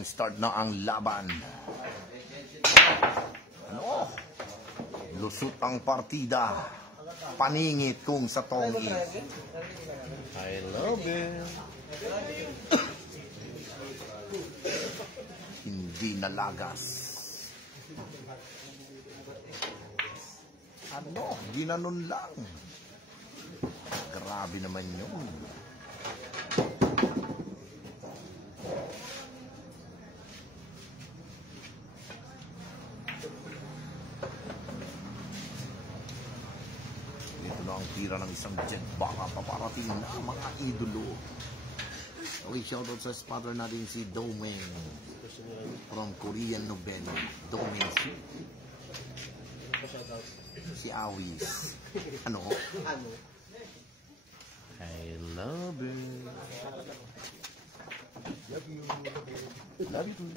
Start na ang laban. Ano? Lusot ang partida. Paningit kung sa tongi. I love it. Hindi nalagas. Ano? Ginanon lang. Grabe naman yun. Ang tira ng isang jet baka paparating na mga idolo. Okay, shoutout sa spotter natin si Domeng from Korean Novena. Domeng si Awis. Ano? I love it. Love you. Love you too.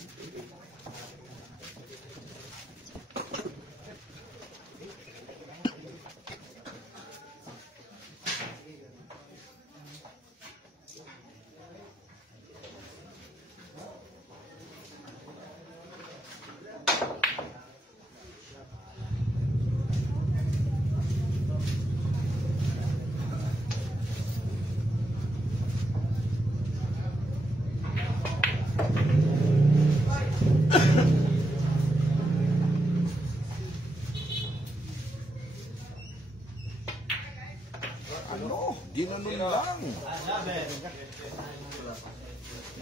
Ano? Ginanon lang.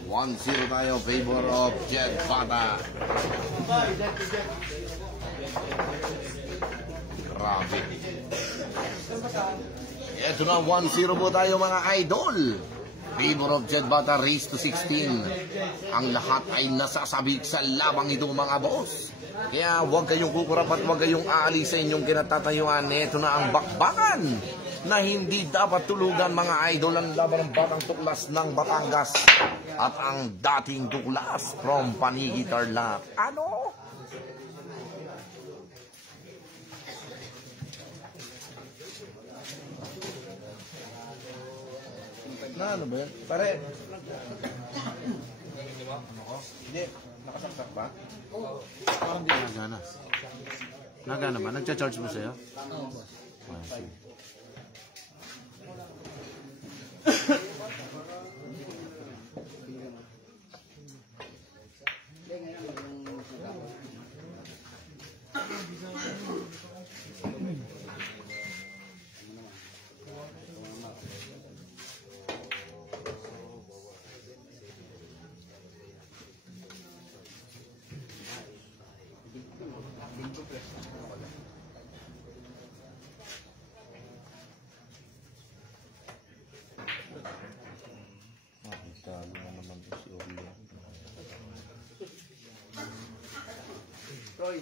1-0 tayo, favor of Jet Bata. Grabe. Ito na, 1-0 po tayo mga idol. Favor of Jet Bata, race to 16. Ang lahat ay nasasabik sa labang ito mga boss. Kaya huwag kayong kukurap at huwag kayong aalis sa inyong kinatatayuan. Ito na ang bakbakan na hindi dapat tulugan mga idol. Ang laban ng Batang Tuklas ng Batangas at ang dating Tuklas from Panigi Tarlac. Ano? Na ano ba yan? Pare. Hindi. Nakasaksak ba? Parang di nagana. Nagana ba? Nagcha-charge mo sa'yo? Oo, boss. Roy.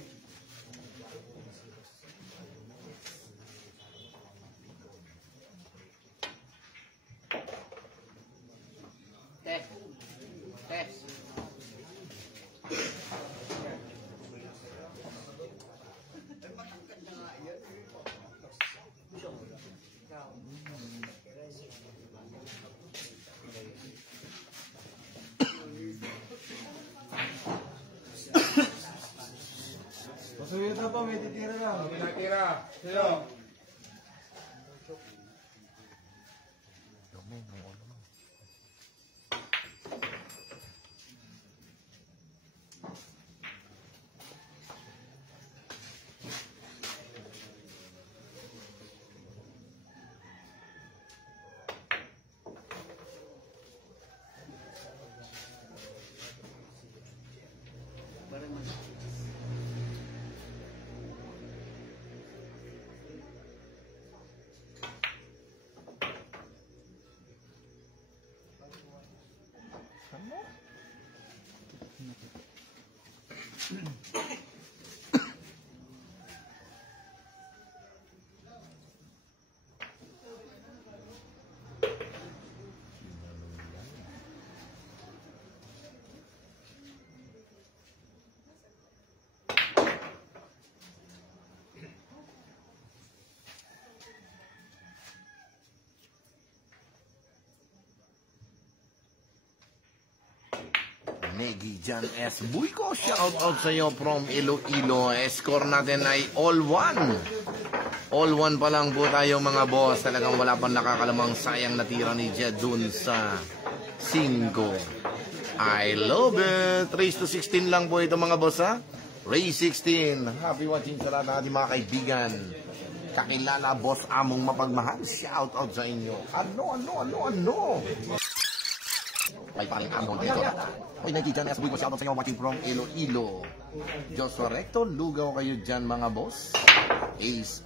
Test. Test. Masuyo na po, may titira lang. May nakira. Sa'yo. Negi Jan S. Buyko, shout out sa iyo from Iloilo. Score natin ay all one. All one pa lang po tayo mga boss. Talagang wala pang nakakalamang sayang natira ni Jed dun sa 5. I love it. Race to 16 lang po ito mga boss ha. Race 16. Happy watching sa lahat ng ating mga kaibigan. Kakilala boss among mapagmahal. Shout out sa inyo. Ano? Ay paling among dito. Oy, nagkikita na sa buhay ko. Shout out sa inyo watching from Iloilo. Joshua Recto, lugaw kayo dyan mga boss. Ace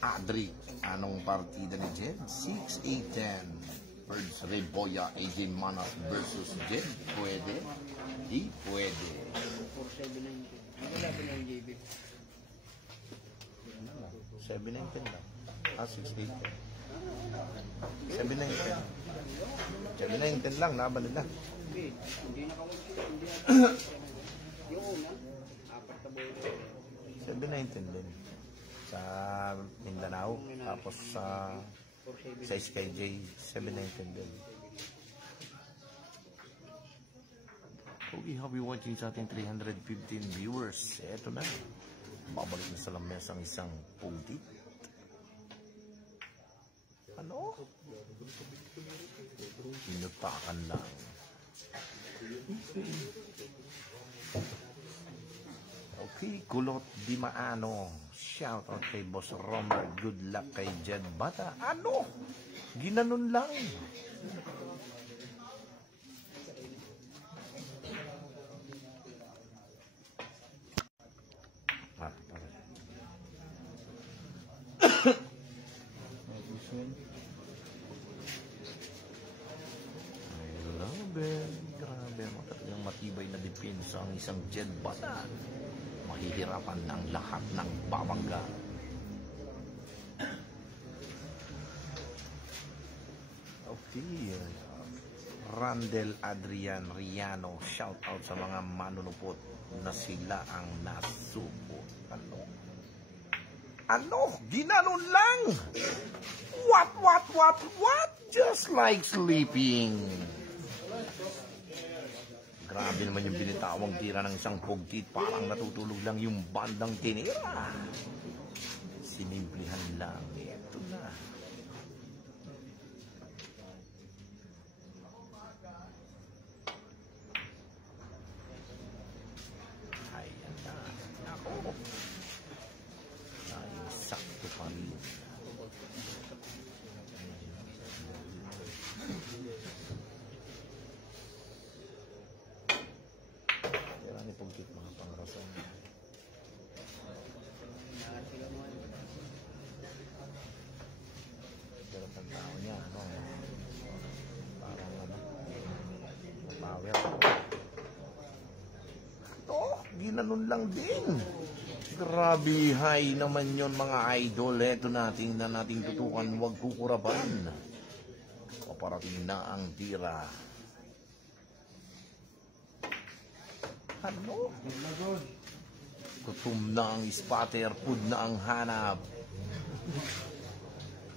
Adri, anong partida ni Jed? 6-8-10. Birds Reboya, AJ Manas versus Jed. Pwede? Di pwede. 7-9-10 lang. 6-8-10. 7-9-10. 7-9-10 lang, naban nila. Hindi na kawag. Yung una, 4 na bola. 7-9-10 din. Sa Mindanao. Tapos sa 6 kay J, 7-9-10 din. Okay, happy watching sa ating 315 viewers. Eto na. Babalik na sa lamesa ang isang puti. Ano? Inutakan lang. Okay, kulot di maano. Shout out kay Boss Romer. Good luck kay Jed Bata. Ano? Ginanon lang. Grabe, talagang matibay na depensa ang isang Jed Bata. Mahihirapan ng lahat ng babangga. Okay. Randel Adrian Riano, shout out sa mga manunupot na sila ang nasupot. Ano? Ginanon lang! What? Just like sleeping. Grabe naman yung binitawang tira ng isang pugtit. Parang natutulog lang yung bandang tinira. Sinimplihan lang. Ito na. Ayan na. Ako. Ay, sakto pa rin. Pugkit mga pangrason. Pero ang tao niya, ano, parang ano, power. Ito, ginanon lang din. Grabe, high naman yon mga idol. Ito natin na nating tutukan, huwag kukuraban. Paparating na ang tira. Ano? Gutom na ang spatter, food na ang hanap.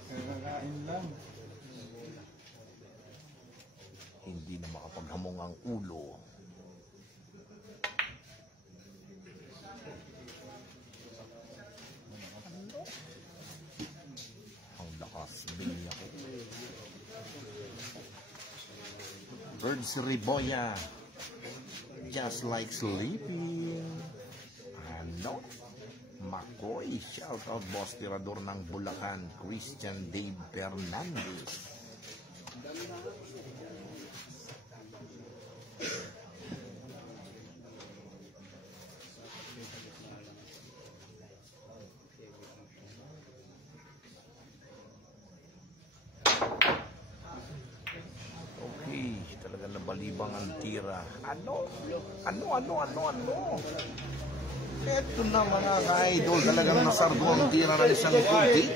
Kakain lang. Hindi na makapaghamong ang ulo. Ano? Ang lakas, binya ko. Birds Reboya. Just like sleeping. Ano? Makoy. Shout out boss tirador ng Bulacan, Christian Dave Fernandez. Okay, talaga nabalibang ang tira. Ano? Ito na mga ka-idol, talagang nasardo ang tira ng isang puti.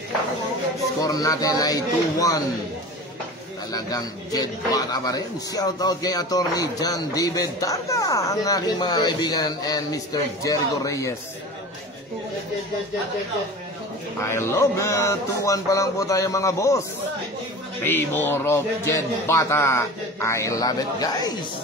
Score natin ay 2-1. Talagang Jed Bata pa rin. Shout out kay Attorney John David Tata, ang aking mga kaibigan, and Mr. Jericho Reyes. I love it. 2-1 pa lang po tayo mga boss. Favor of Jed Bata. I love it guys.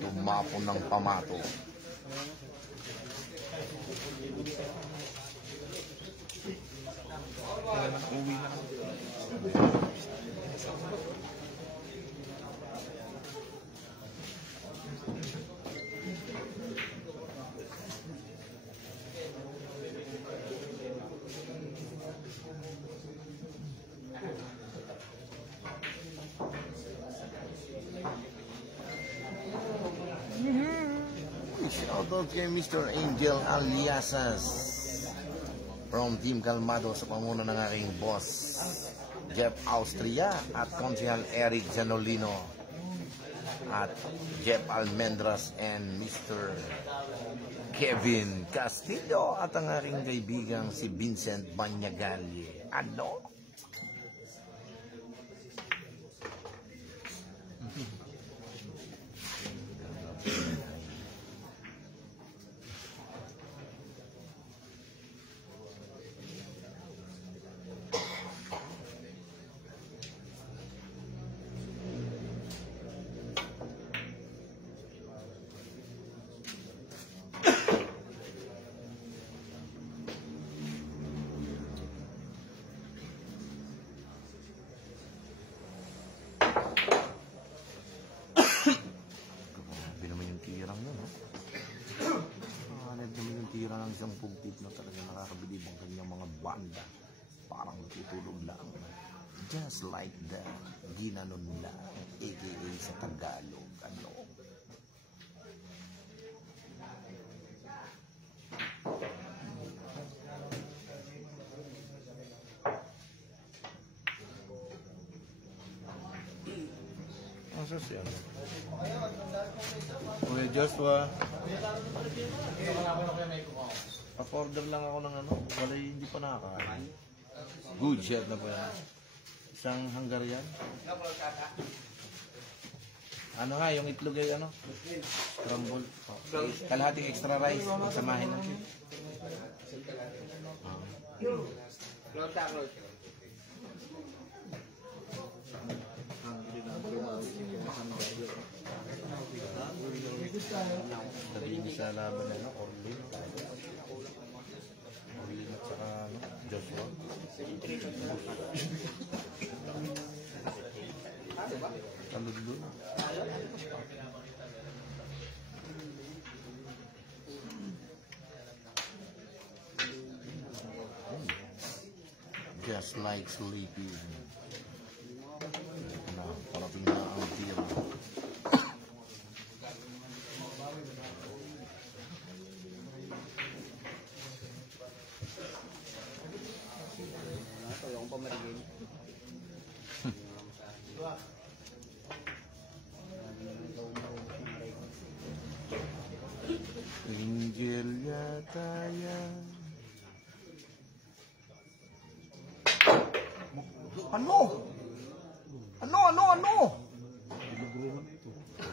Tumapon ng pamato. Shoutout kay Mr. Angel Aliasas from Team Calmado sa pamumuno ng aking boss Jeff Austria at Konsehal Eric Janolino at Jeff Almendras and Mr. Kevin Castillo at ang aking kaibigang si Vincent Banyagalye. Ano? Isang pugtip na talaga nakakabilib ang kanyang mga banda. Parang natutulog lang. Just like that. Ginanon lang. AKA sa Tagalog. Ano? Asa siya? Kuya Joshua. Pa-order lang ako ng ano, wala hindi pa nakakain. Good shit na po yan. Isang Hungarian. Ano nga, yung itlog ay ano? Scramble. Kalahating extra rice. Samahin natin. Sabihin mo sa laban na Orlin. Orlin at saka Joshua. Talod doon. Just like sleeping. Na, parating na ang tira. Angel yata yan. Ano? Ano?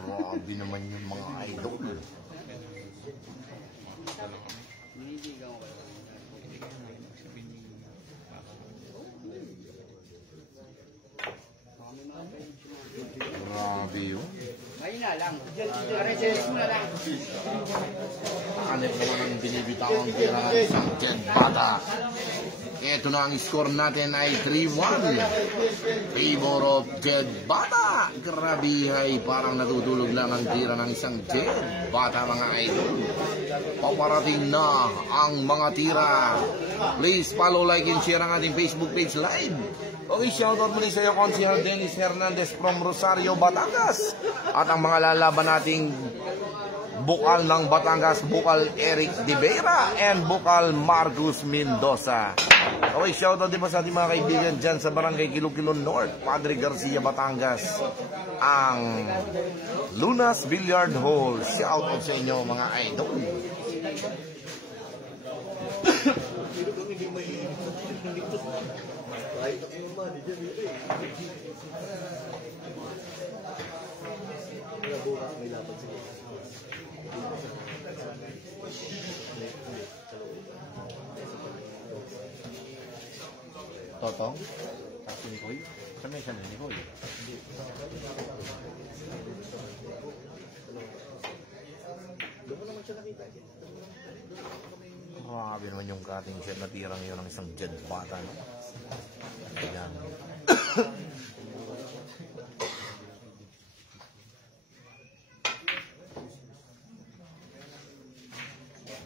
Grabe naman yung mga idol. Grabe yun. Ayun na lang. Pare-check mo na lang. Hanip naman ang binibitawang tira ng isang Jed Bata. Ito na ang score natin ay 3-1. Favor of Jed Bata. Grabe ay parang natutulog lang ang tira ng isang Jed Bata, mga idol. Paparating na ang mga tira. Please follow, like, and share ang ating Facebook page live. Okay, shoutout muli sa iyo, Konsehal Dennis Hernandez from Rosario, Batangas. At ang mga lalaban nating Bukal ng Batangas, Bukal Eric De Vera and Bukal Marcus Mendoza. Okay, shoutout din pa sa ating mga kaibigan dyan sa Barangay Kilokilon North, Padre Garcia, Batangas. Ang Lunas Billiard Hall. Shoutout sa inyo, mga idol. Totong? Tapos ni Koy? Saan may siya ni Koy? Grabe naman yung cutting shed na tirang yun ng isang Jed Bata. No? Ayan.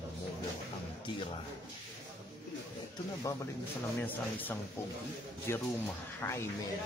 Namulong ang tira. Ito na, babalik na sa lamesa ang isang pogi, Jerome Jaime.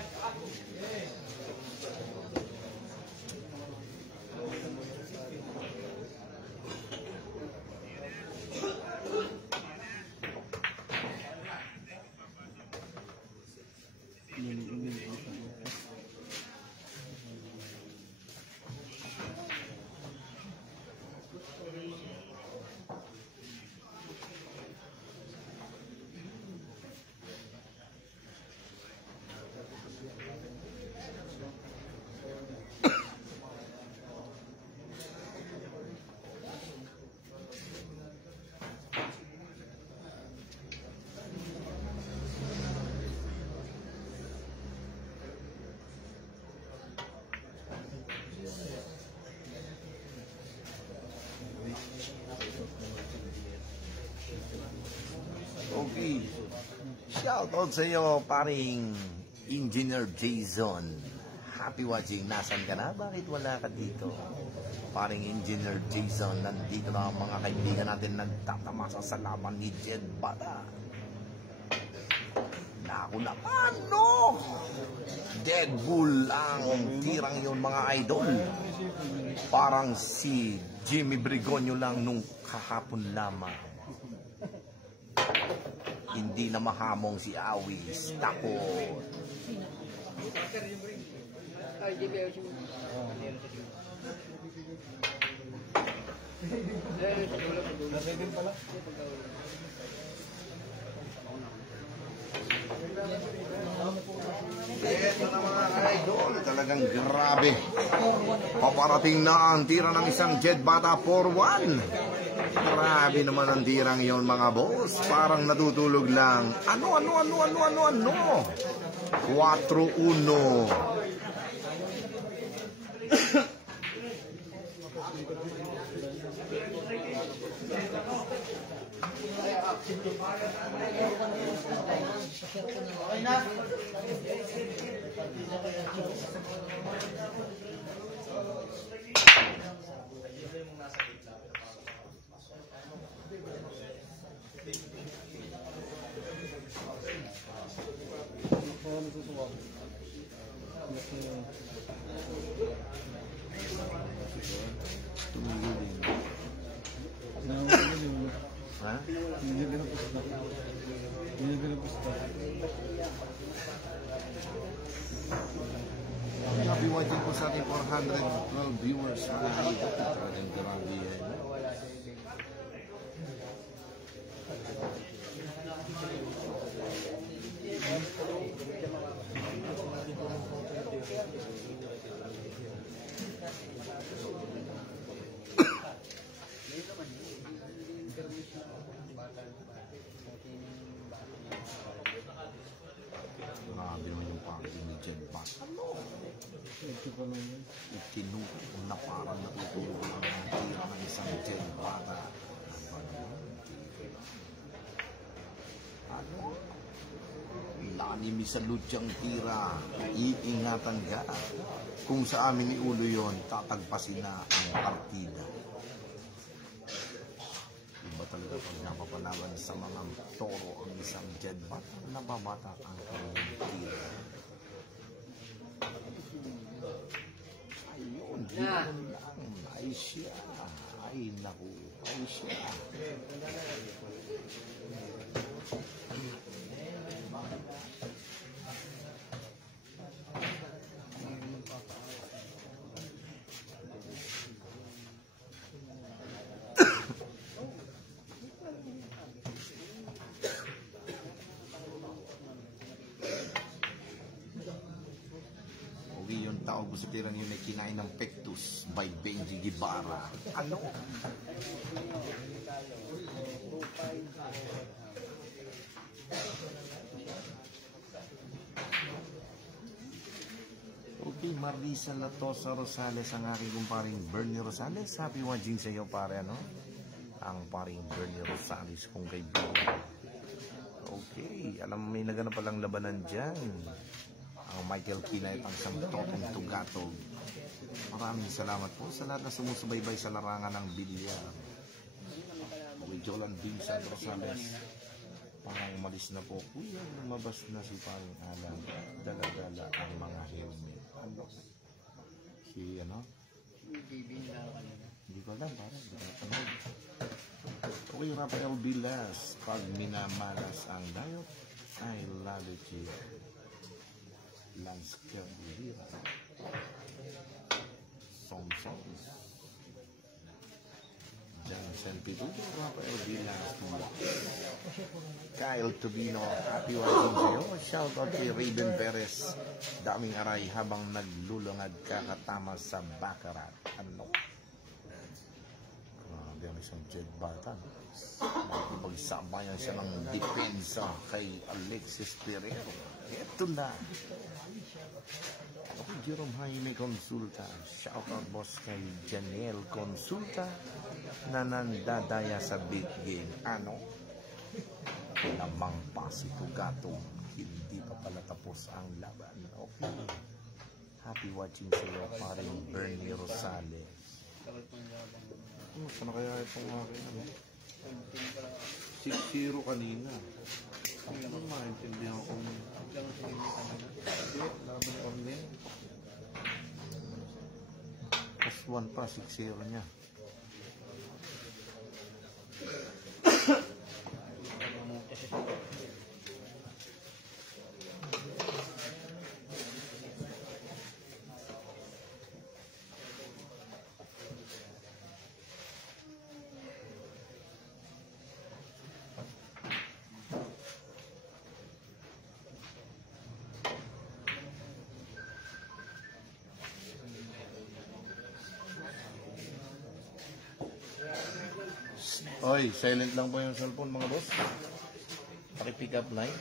Okay. Shoutout sa iyo, paring Engineer Jason. Happy watching. Nasaan ka na? Bakit wala ka dito? Paring Engineer Jason, nandito na ang mga kaibigan natin nagtatamasa sa laban ni Jed Bata. Naku naman, no! Deadpool ang tirang yun, mga idol. Parang si Jimmy Brigonyo lang nung kahapon lamang. Hindi na mahamong si Awis. Takot. Ito na mga idol, talagang grabe. Paparating na ang tira ng isang Jed Bata 4-1. Grabe naman ang tirang yon, mga boss. Parang natutulog lang. Ano? 4-1. Ha? Happy watching po sa ating 412 viewers. Talagang grabe yan. Grabe naman yung packaging ni Jed Bata. Itinutong na parang natutulog ang tira ng isang Jed Bata. Ano? Lanimi sa ludyang tira. Iingatan ka. Kung sa amin ni Ulo yon, tatagpasin na ang partida. Iba talaga pag napapalaban sa mga toro ang isang Jed Bata, nababatak ang kanyang tira. Ayun, yun lang. Ay siya. Ay naku. Ay siya. Tawag ko sa tirang yun ay kinain ng Pectus by Benji Guevara. Ano? Okay, Marisa Latosa Rosales, ang aking kumparing Bernie Rosales. Happy watching sa iyo, pare, ano? Ang paring Bernie Rosales kung kaibigan. Okay, alam mo may naganap palang labanan dyan. Ang Michael Kinay at ang Santotong Tugatog. Maraming salamat po sa lahat na sumusubaybay sa larangan ng bilyar. Okay, Jolan Vincent Rosales. Parang umalis na po. Kuya, lumabas na si paring Alan. Dala-dala ang mga helmet. Ano? Si ano? Hindi ko alam, parang pinapanood. Okay, Rafael Vilas. Pag minamalas ang dayot, I love it here. Lance Kervira. Song. Jansen Pituto, Rafael Vilas. Kyle Tubino, happy watching sa'yo. Shout out kay Raven Perez. Daming aray habang naglulungad kakatama sa Baccarat. Ano? Grabe ang isang Jed Bartan. Pagsabayan siya ng depensa kay Alexis Pereiro. Ito na. Ako, Jerome Jaime Consulta. Shout out boss kay Janelle Consulta na nandadaya sa big game. Ano? Lamang pasito gatong. Hindi pa pala tapos ang laban. Okay. Happy watching sa iyo, paring Bernie Rosales. Ano kaya itong aking ano? 6-0 kanina. Ano maintindihan ko kung laban kami. Plus 1 pa, 6-0 niya. Oy, silent lang po yung cellphone mga boss. Paki-pick up line.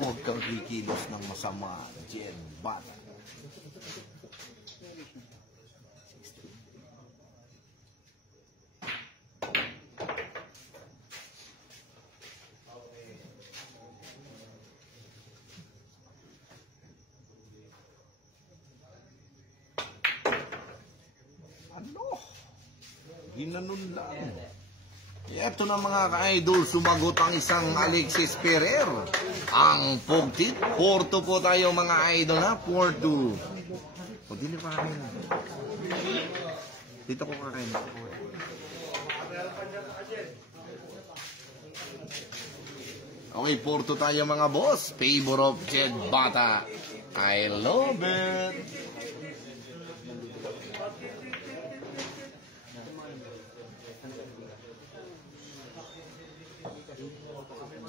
Huwag kang kikilos ng masama, Jen Bata. Ano? Ginanon lang. Ito na mga ka-idol, sumagot ang isang Alexis Ferrer. Ang pugtit, 4-2 po tayo mga idol na, 4-2. O, dili pa kakain. Dito ko kakain. Okay, 4-2 tayo mga boss. Favor of Jed Bata. I love it.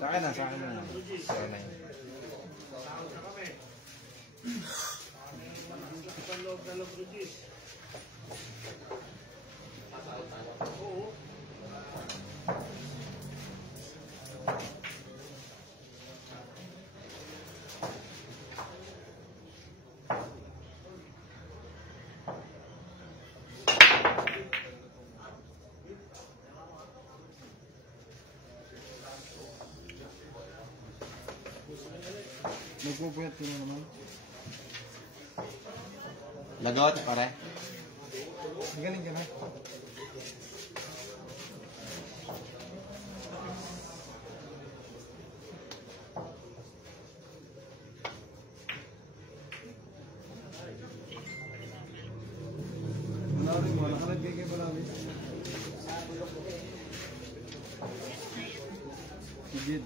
Sa akin na. Sa akin na yun. Nagpupuyat ko na naman. Lagot, pare. Magaling ka na. Malalim mo, nakalagay kayo malalim. Sigid.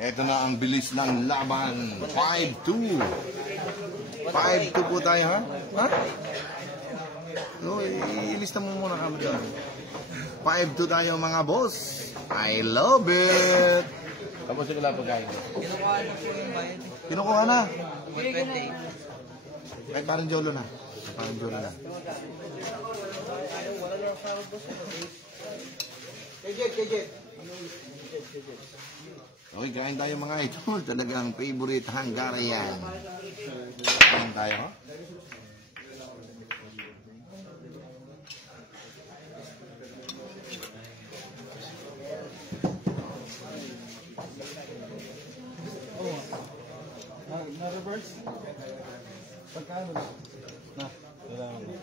Ito na ang bilis ng laban. 5-2. 5-2 po tayo, ha? Ha? No, ilista mo muna kami doon. 5-2 tayo mga boss. I love it. Tapos yung wala pagkain. Kinukuha na. 120. Kahit parang jolo na. Parang jolo na. Kejet. Okay, kain tayo mga idol. Talagang favorite Hungarian. Kain tayo. Na-reverse? Pagkano na? Na, kailangan na.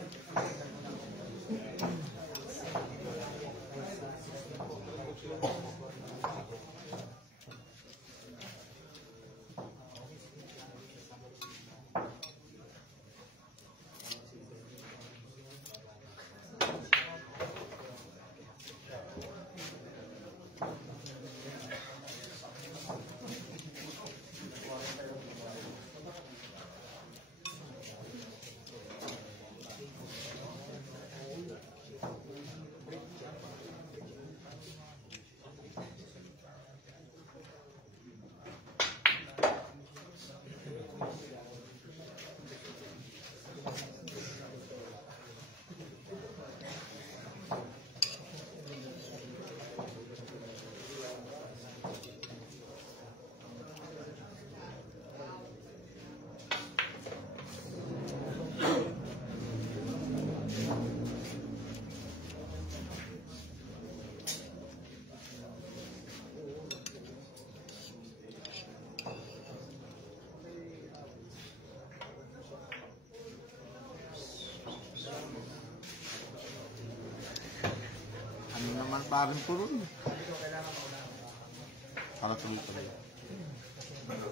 Ano naman parang puro. Para tuloy-tuloy. Ano?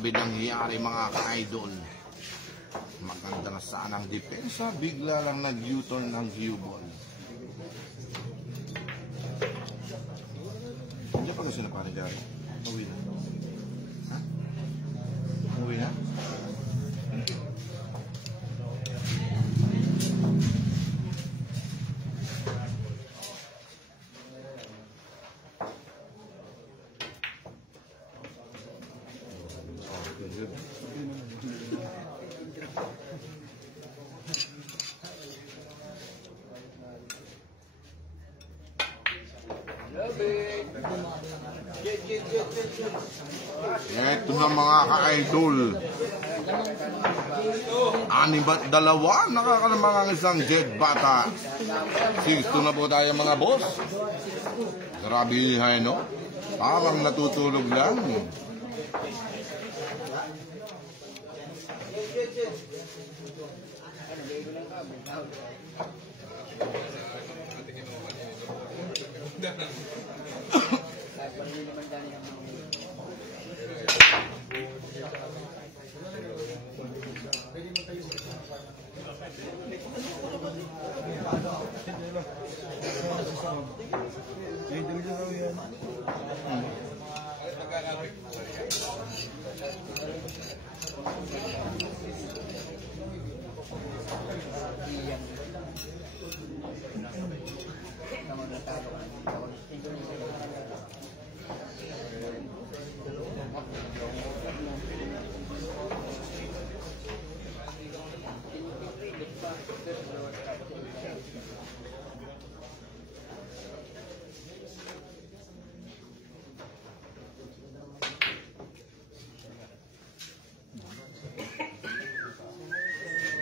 Grabe nangyari mga ka-idol. Maganda na sana ang depensa, bigla lang nag-U-turn ng Hubon. Hindi pa gusto na parang gari. Uwi na. Ha? Uwi na? Ito na mga ka-idol. Anim ba't dalawa? Nakakalamang ang isang Jet Bata. 6-2 na po tayo mga boss. Grabe yun, no? Parang natutulog lang.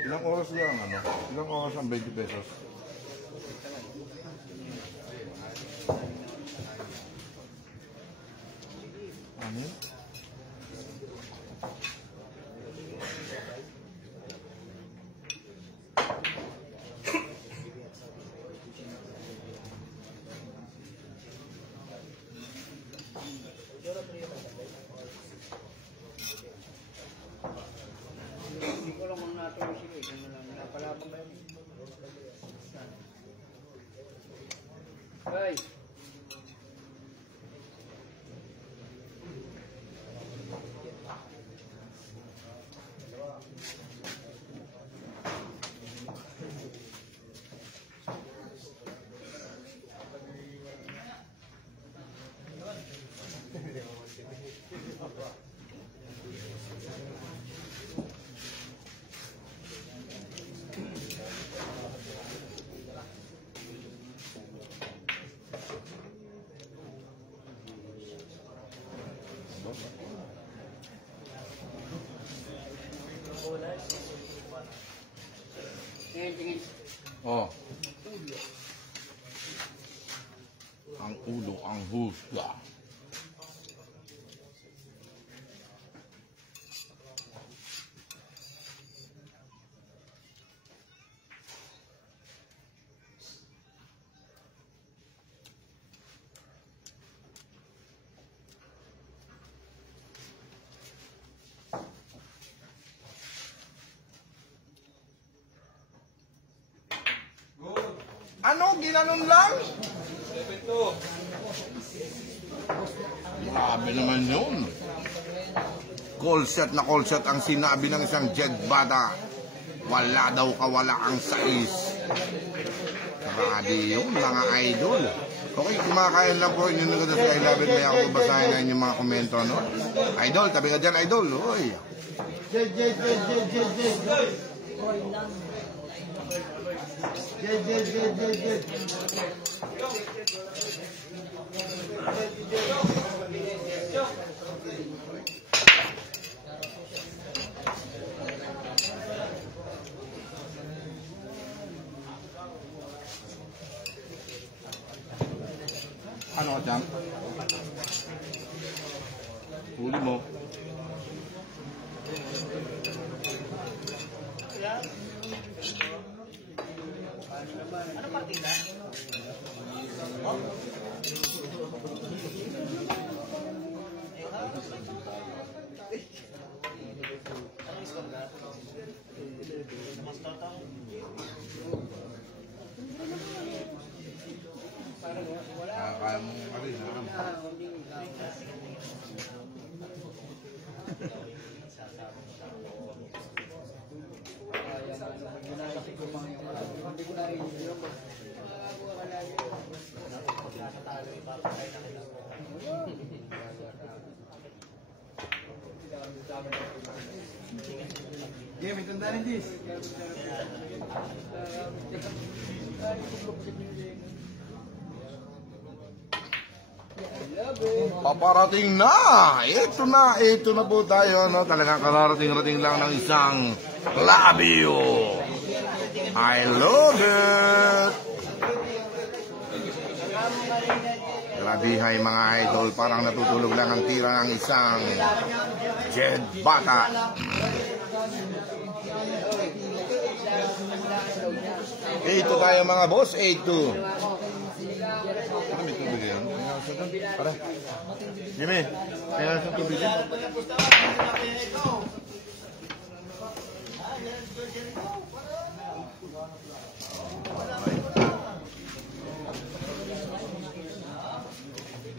Ilang oras lang, ano? Ilang oras ang 20 pesos? Ano yun? Hindi ko lang mga natuloy sila eh. Kung napalabang kayo. Guys. Tingin. Oh. Ang ulo, ang husga. Ano? Ginanon lang? 7-2. Grabe naman yun. Call shot na call shot ang sinabi ng isang Jet Bata. Wala daw kawala ang sais. Grabe yun mga idol. Okay, kumakain lang po inyo na sa I love it. Kaya ako basahin na inyong mga komento, no? Idol, tabi ka dyan, idol. Uy. Ano ka dyan? Huli mo. Ano partida? Kaya mo kami na. Game, ito na rin dis. Paparating na! Ito na po tayo, no? Talagang kararating-rating lang ng isang labio. I love it! Grabe hay mga idol, parang natutulog lang ang tira ng isang Jed Bata. Ito tayo mga boss, 8-2. May tubig yan. Para. Jimmy, kaya sa tubig yan.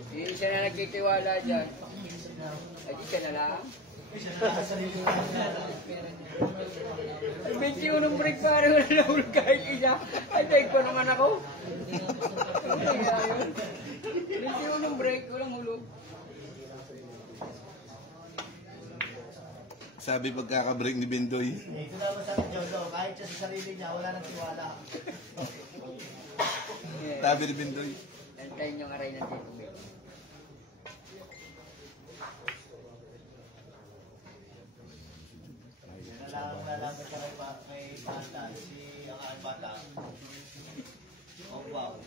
Hindi siya na nagtitiwala dyan. Ay, di siya na lang. 21 break pa rin wala nahulog kahit isa. Ay, tayo ko naman ako. 21 break, walang hulog. Sabi pagkaka-break ni Bendoy. Ito naman sa Jojo, kahit siya sa sarili niya, wala nang tiwala. Sabi ni Bendoy. Antayin yung aray ng tito. Nalaman siya may bata, si ang aking bata. Oh, wow.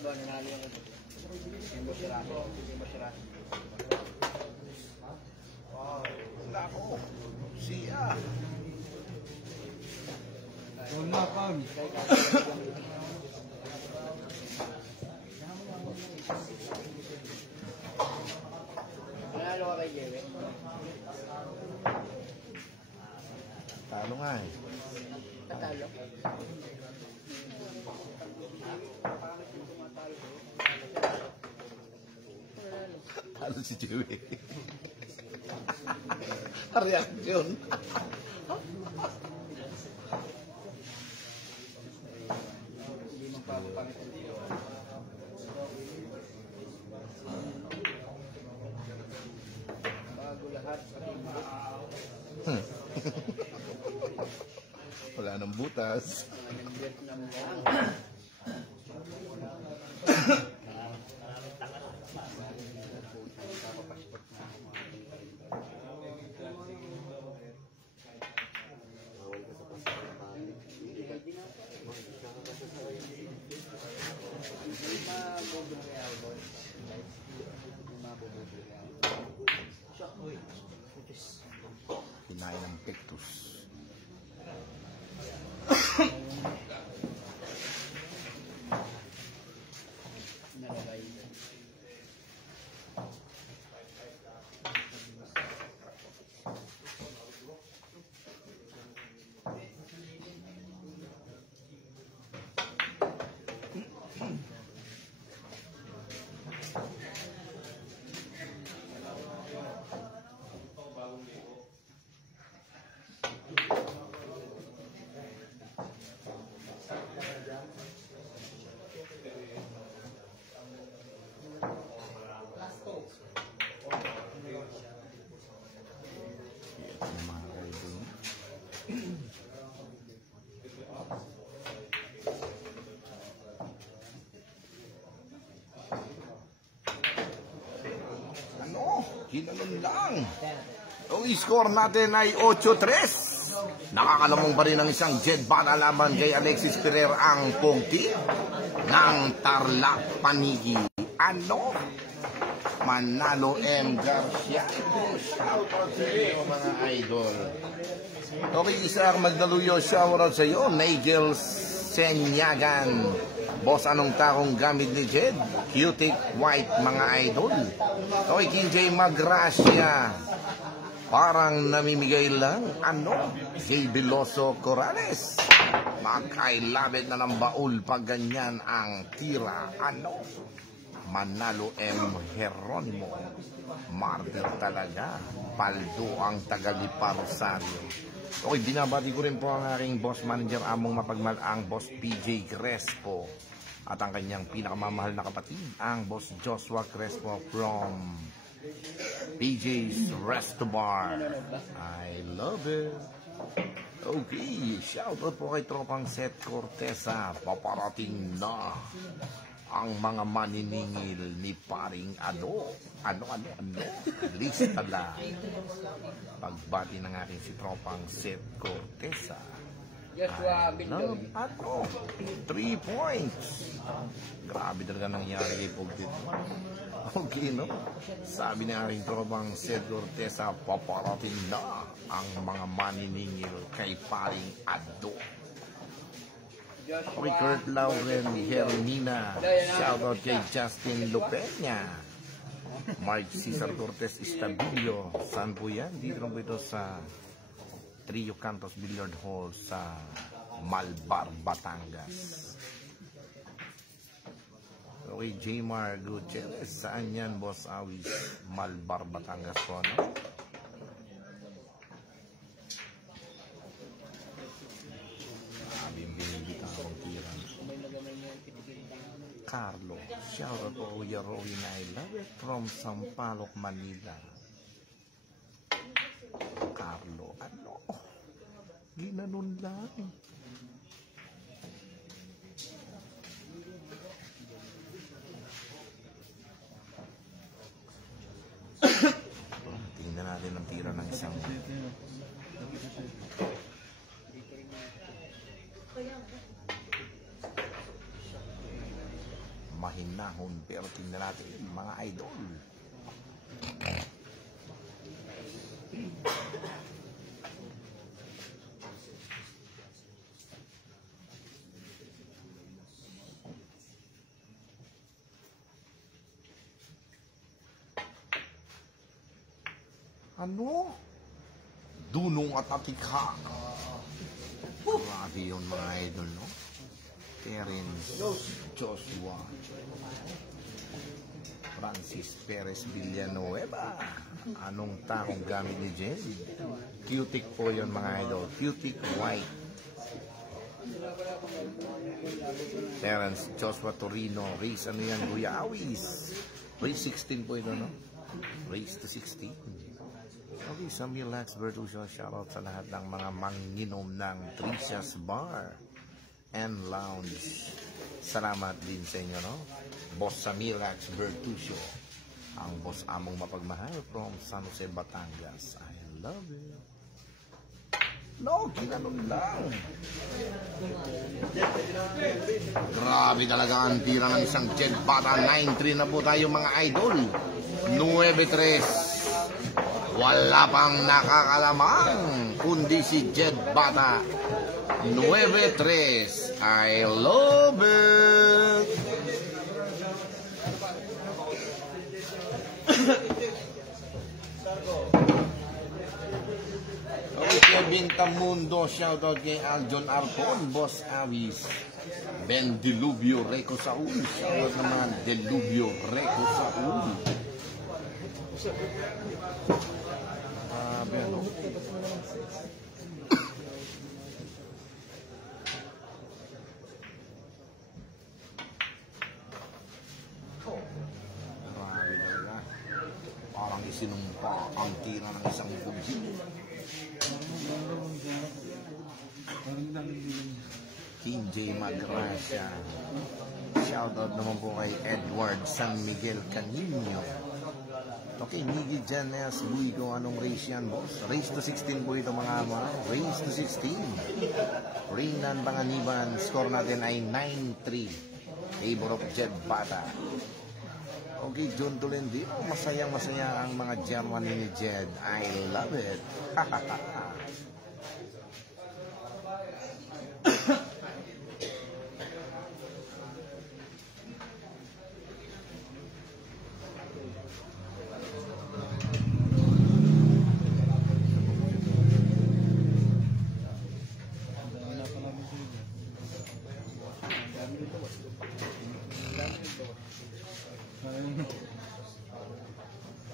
Ba, nanalo yung yung Bosirato. Yung Bosirato. Nako, siya. Wala pa. Nanalo ka kay Jewe? Talo nga eh. Natalo. Talo si Joey. Reaksyon. Hindi magpapapangit ang dito. Bago lahat, pati Wala nang butas. ang Vietnam lang. Kinain ng pectus. Nalagay. Ano? Ginanon lang. Ang score natin ay 8-3. Nakakalamong pa rin ang isang Jed Bata laban kay Alexis Ferrer ang pungti ng Tarlac Panigi. Ano? Manalo M. Garcia. Shoutout sa iyo mga idol. Okay, Isaac Magdaluyo, shoutout sa iyo. Nigel Senyagan. Boss, anong takong gamit ni Jed? Cutic White mga idol. Okay, King J. Magracia. Parang namimigay lang. Ano? J. Veloso Corrales. Makailabit na ng baul pag ganyan ang tira. Ano? Manalo M. Jeronimo. Martyr talaga. Paldo ang Tagalipar Rosario. Okay, binabati ko rin po ang aking boss manager among mapagmalaang boss PJ Crespo. At ang kanyang pinakamamahal na kapatid, ang boss Joshua Crespo from PJ's Resto Bar. I love it. Okay, shoutout po kay Tropang Seth Cortesa. Paparating na ang mga maniningil ni paring ano. Lista lang. Pagbati ng ating si tropang Seth Cortesa. Joshua Bindoy. 3 points. Grabe talaga nangyari kay Pugtit. Okay, no? Sabi ng ating tropang Seth Cortesa, paparating na ang mga maniningil kay paring Ado. Okay, Kurt Lauren, Hermina, shoutout kay Justin Lupenya, Mark Cesar Cortez Estabilio. Saan po yan? Dito lang po ito sa Trio Cantos Billiard Hall sa Malbar, Batangas. Okay, Jmar Gutierrez, saan yan, Boss Awis? Malbar, Batangas po, no? Carlo, shoutout po Kuya Roy na I love it from Sampaloc, Manila. Carlo, ano? Ginanon lang. Tingnan natin ang tira ng isang mahinahon, pero tingnan natin mga idol. Ano? Dunong at atikha. Grabe yun mga idol, no? Terence Joshua, Francis Perez Villanueva. Anong takong gamit ni Jen? Cutic po yun mga idol. Cutic white. Terence Joshua Torino. Race ano yan? Kuya Awis. Race 16 po ito, no? Race to 16. Okay, Samuel Lax Bertuccio. Shoutout sa lahat ng mga manginom ng Tricia's Bar and Lounge. Salamat din sa inyo, no? Boss Samilax Bertuccio, ang boss among mapagmahal from San Jose, Batangas. I love it. No, ginanon lang. Grabe talaga ang tira ng isang Jed Bata. 9-3 na po tayo mga idol. 9-3. Wala pang nakakalamang kundi si Jed Bata. 9-3. I love it. Okay, Kevin Tamundo, shoutout kay Aljon Arpon, Boss Awis, Ben Delubio Reco Saul, shoutout naman Delubio Reco Saul. Ano? Parang isinumpa ang tira ng isang bugsi. King J. Magracia. Shoutout naman po kay Edward San Miguel Canino. Okay, Miggy Janes Buido, anong race yan, boss? Race to 16 po ito mga race to 16. Reynan Panganiban, score natin ay 9-3. Favor of Jed Bata. Okay, John Tolentino, masayang-masaya ang mga German ni Jed. I love it.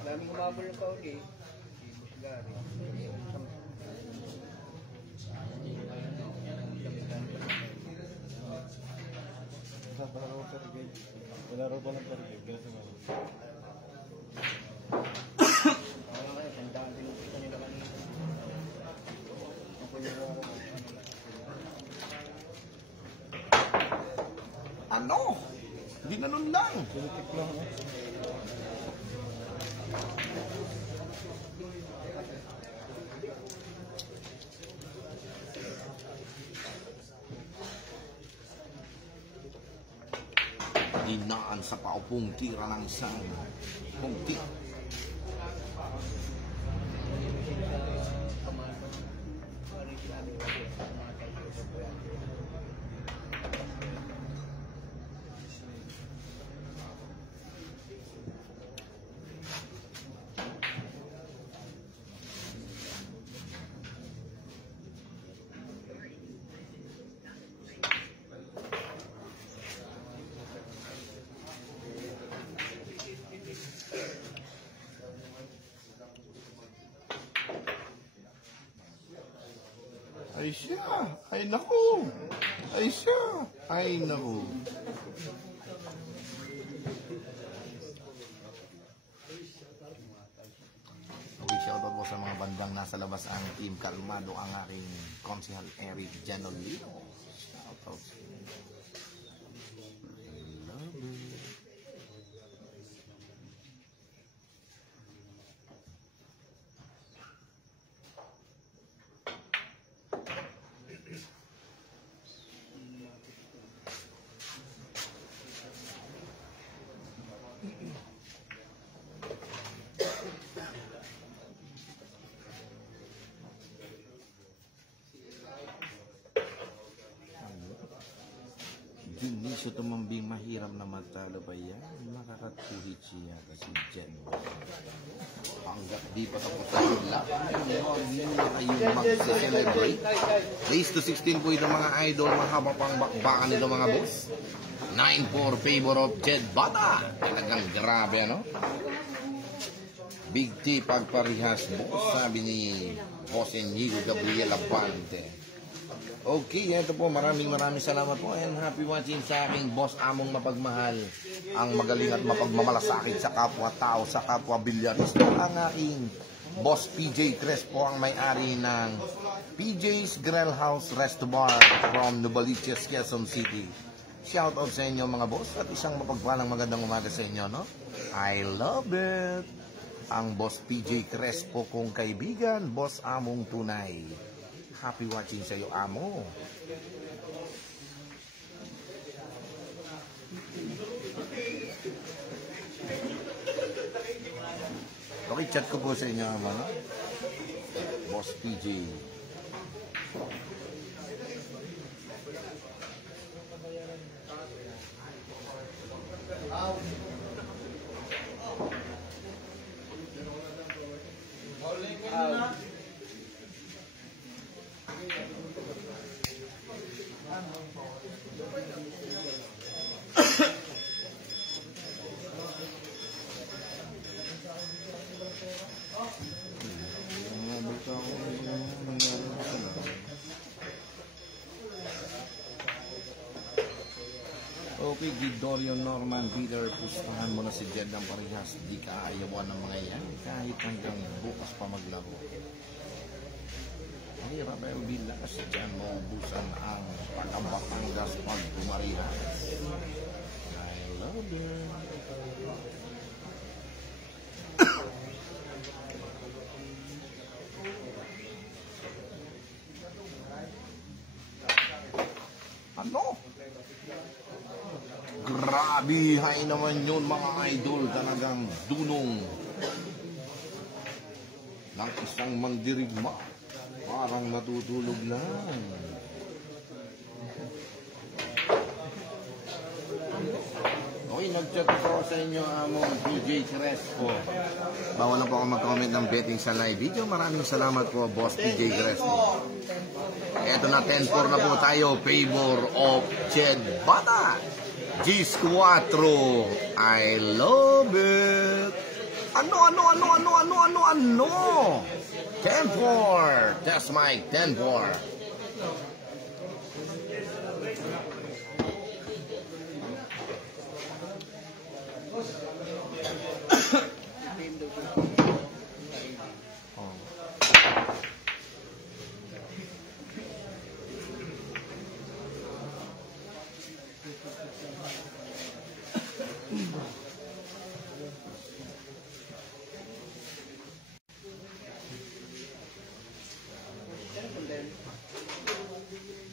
Daming humabol ng kauli. Gari. Wala raw pa ng tarigay. Ano? Ginanon lang. Pinitik lang. Inaan sa paupong tira ng isang pungti. Ay siya! Ay naku! Ay siya! Ay naku! Okay, shoutout po sa mga bandang nasa labas ang Team Kalmado, ang aking konsehal Eric Janolino. Shoutout sa inyo. I love it. Diniso tumambing mahirap na matalo pa yan. Makakatuhit siya kasi Jen. Hanggat di pa tapos ang laban, hindi na kayo mag-celebrate. Race to 16 po ito mga idol. Mahaba pang bakbakan nito mga boss. 9-4 favor of Jed Bata. Talagang grabe ano. Big T pagparihas boss, sabi ni Boss Inigo Gabriel Abante. Okay, ito po. Maraming salamat po and happy watching sa aking boss among mapagmahal, ang magaling at mapagmamalasakit sa kapwa-tao, sa kapwa-bilyarista, ang aking boss PJ Crespo, ang may-ari ng PJ's Grill House Resto Bar from Novaliches, Quezon City. Shout out sa inyo mga boss at isang mapagpalang magandang umaga sa inyo, no? I love it! Ang boss PJ Crespo kong kaibigan, boss among tunay. Happy watching sa iyo, amo. Okay, chat ko po sa inyo, amo, no? Boss PJ. Okay, Gidorio Norman Peter, pustahan mo na si Jed ng parehas. Di ka ayawan ng mga yan kahit hanggang bukas pa maglaro. Ay, Rafael Villas, dyan mo ubusan ang pagkabatangas pag pumarihas. I love it. Ano? Grabe, hay naman yun mga idol. Talagang dunong ng isang mandirigma. Parang natutulog lang. Okay, nag-chat ko sa inyo among PJ Crespo. Bawal na po ako mag-comment ng betting sa live video. Maraming salamat po, Boss PJ Crespo. Eto na, 10-4 na po tayo. Favor of Jed Bata. G4. I love it. Ano? 10-4. Test mic, 10-4.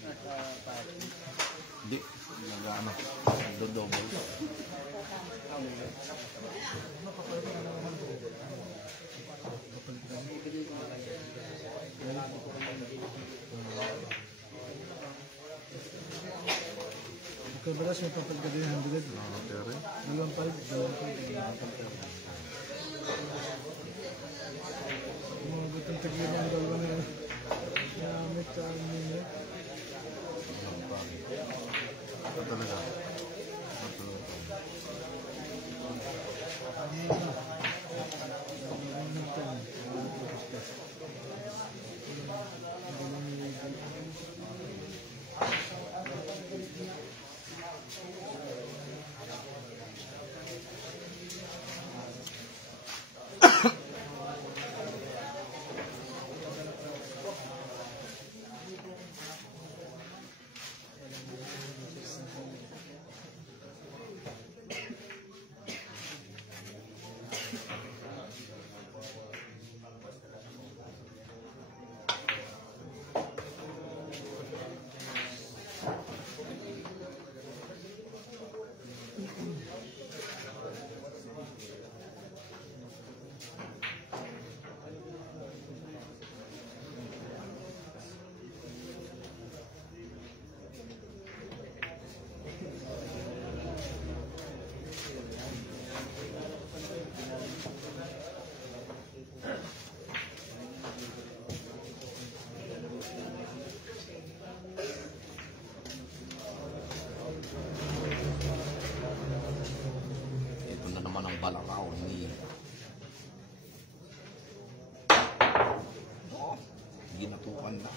Nasa pati. Hindi. Nag-ano. Nagdo-double. Kabalas may papagdali yung 100. Nakakatira. 2,500. Mga gutang tagli ng dalawa na gamit sa minute. Ito talaga. Ito na naman ang balakaw ni ginatukan na.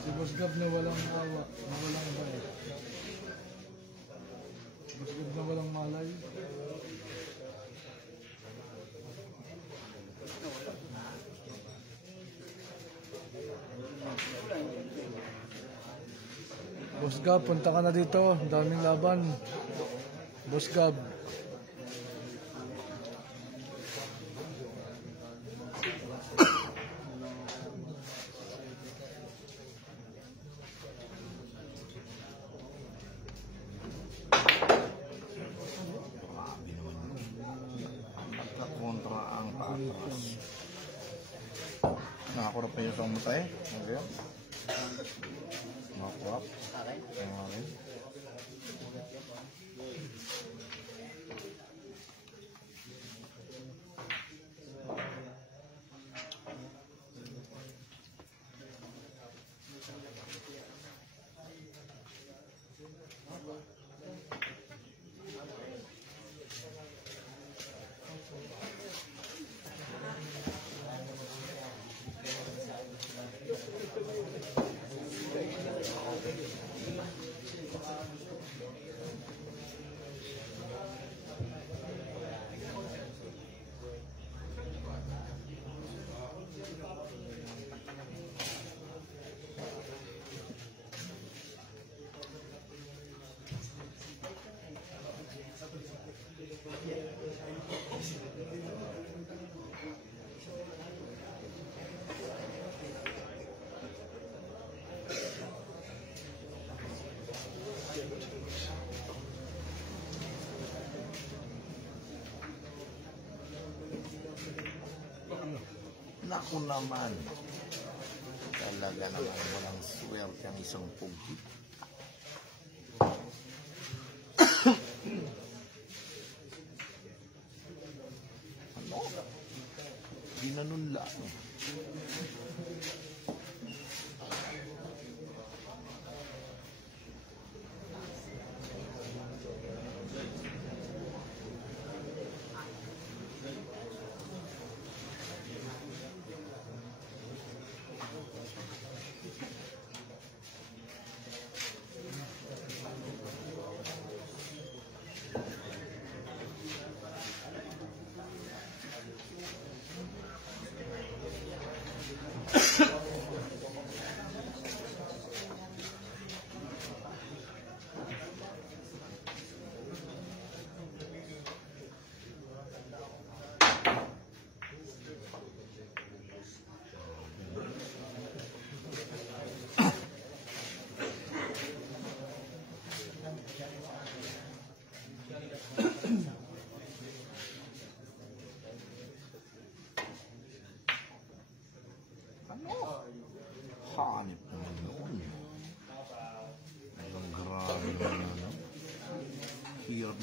Si Boss Gab na walang awa, na walang bayad. Boss Gab na walang malay. Boss Gab, punta ka na dito. Ang daming laban. Boss Gab. Kontra ang patras. Nakakurap na yung isang matay. Okay. Nakakurap. Okay. Naku naman. Talaga naman walang swerte ang isang pugi. Ano? Ginanon lang.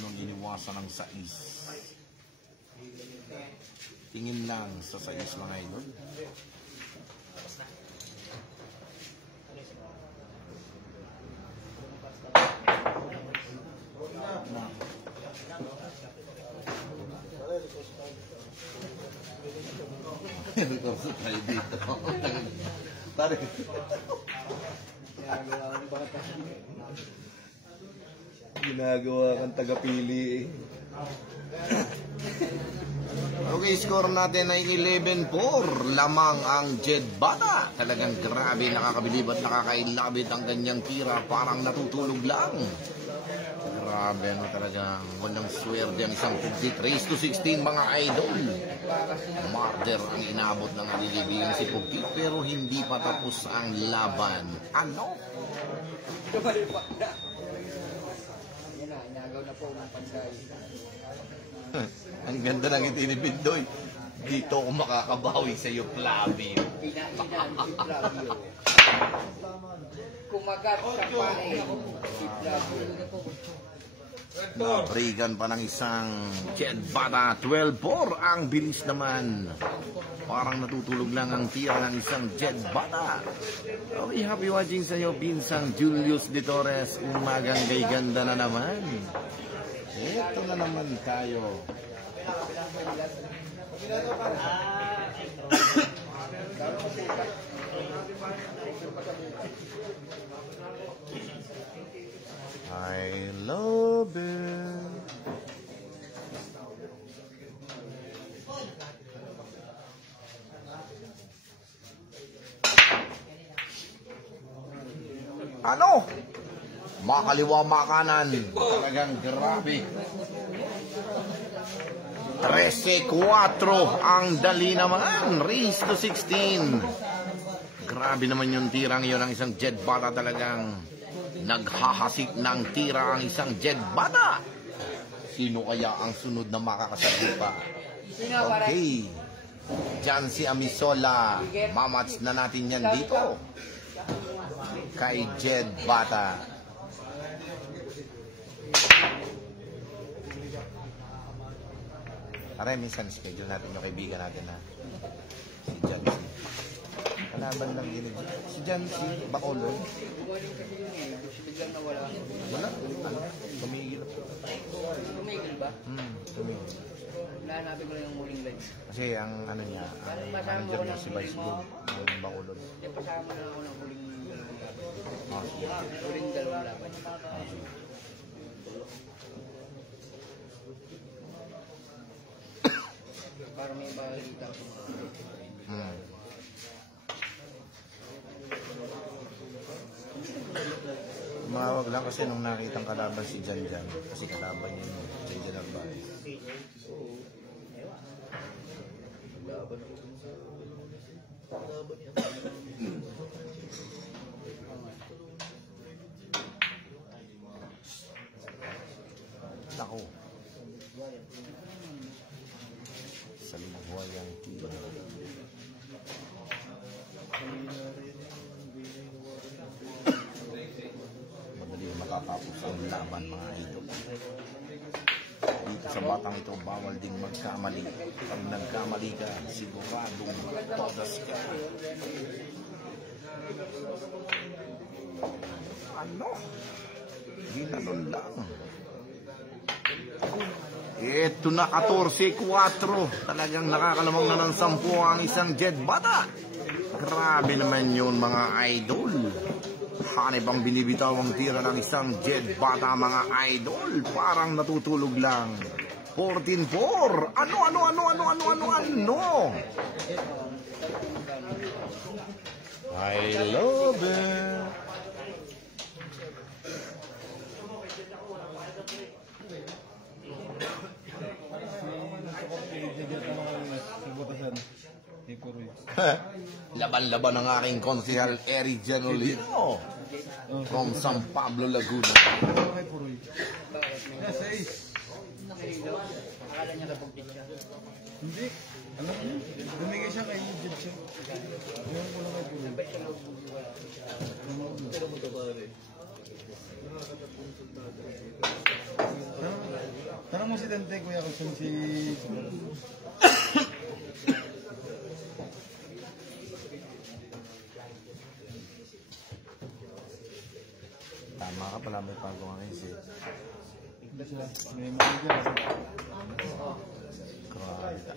nung iniwasan ng sais. Tingin lang sa sais mga idol. Rekurso tayo dito. Tarik. Ginagawa kang tagapili eh. Okay, score natin ay 11-4. Lamang ang Jed Bata. Talagang grabe, nakakabilib at nakakailabit ang ganyang tira. Parang natutulog lang. Grabe, ano talagang walang swerte ang isang public. Race to 16 mga idol. Murder ang inabot ng alilibigan si Public, pero hindi pa tapos ang laban. Ano? Yan na, inagaw na po ng pansay. Ang ganda ng itinipid doy. Dito ako makakabawi sa iyo, Flavio. Pinainan si Flavio. Kumagat sa pae si Flavio. Nabrigan pa ng isang Jed Bata. 12-4 ang bilis naman. Parang natutulog lang ang tira ng isang Jed Bata. Okay, happy watching sa iyo, Binsang Julius de Torres. Umagang gay ganda na naman. Ito na naman tayo. I love it. Ano? Makaliwa makanan. Talagang grabe. 13-4 ang dali naman. Race to 16. Grabe naman yung tirang yun ng isang Jed Bata. Talagang naghahasik ng tira ang isang Jed Bata. Sino kaya ang sunod na makakasagot pa? Okay. Diyan si Amisola. Mamats na natin yan dito. Kay Jed Bata. Aray, minsan schedule natin yung kaibigan natin na si Jancy. Kalaban lang din si Jancy, Bacolod. Biglang nawala. Wala, ano, tumigil. Tumigil ba? Tumigil. Nahanapin ko lang yung muling lights. Kasi ang ano niya, ang manager niya si Vice Boom, yung Bacolod. Kaya pasama na ako ng huling dalawang laban. Sige. Huling dalawang laban. Sige. Para may balita ko. Tumawag lang kasi nung nakitang kalaban si Jan Jan. Kasi kalaban niya yung JJ Narvaez. Ako. Sa libuhay ang tira. Madali matatapos ang laban mga idol. Dito sa batang ito, bawal din magkamali. Pag nagkamali ka, siguradong todas ka. Ano? Ginanon lang. Ito na 14-4. Talagang nakakalamang na ng 10 ang isang Jed Bata. Grabe naman yun mga idol. Hanip ang binibitaw ang tira ng isang Jed Bata mga idol. Parang natutulog lang. 14-4. Ano? I love it. Laban-laban ang aking konsehal Eric Janolino from San Pablo, Laguna. Akala niya napagpit siya. Hindi. Alam mo, bumigay siya kay Jed siya. Yung ko lang kay Puloy. Pero mo ito pare. Tanong mo si Dante, kuya, kung si... Tama ka pala, may pagawa ngayon si... May mga dyan.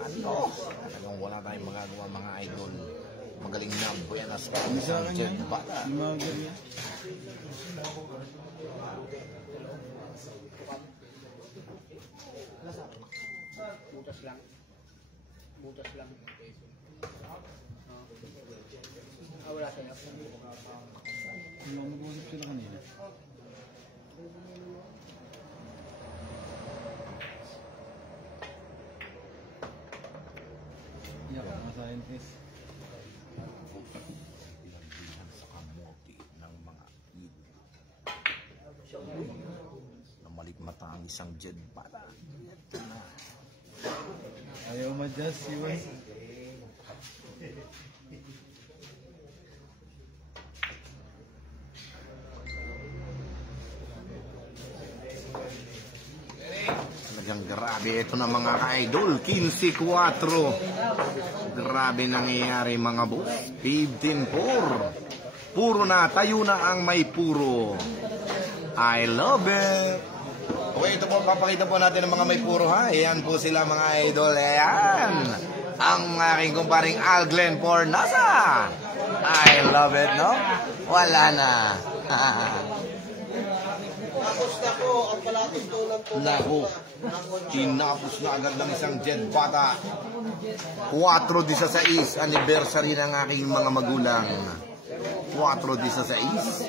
Ano? Talagang wala tayong magagawa mga idol. Magaling na Buenas Aires ang Jet Bata. Yung mga ganyan. Butas lang. Butas lang. Wala sa'yo. Yung mag-uusap sila kanina. Yeah, mga scientist. Sa kamuti ng mga ibig. Na malikmata ang isang Jet Bata. Ayaw ma-adjust, siwan. Talagang grabe ito na mga ka-idol. 15-4. Grabe nangyayari mga boss. 15-4. Puro na. Tayo na ang may puro. I love it. Okay, ito po. Papakita po natin ang mga may puro ha. Ayan po sila mga idol. Ayan. Ang aking kumparing Al Glenn Pornasa. I love it, no? Wala na. Naku, tinapos na agad ng isang Jet Bata. 4-16 anniversary ng aking mga magulang. 4-16.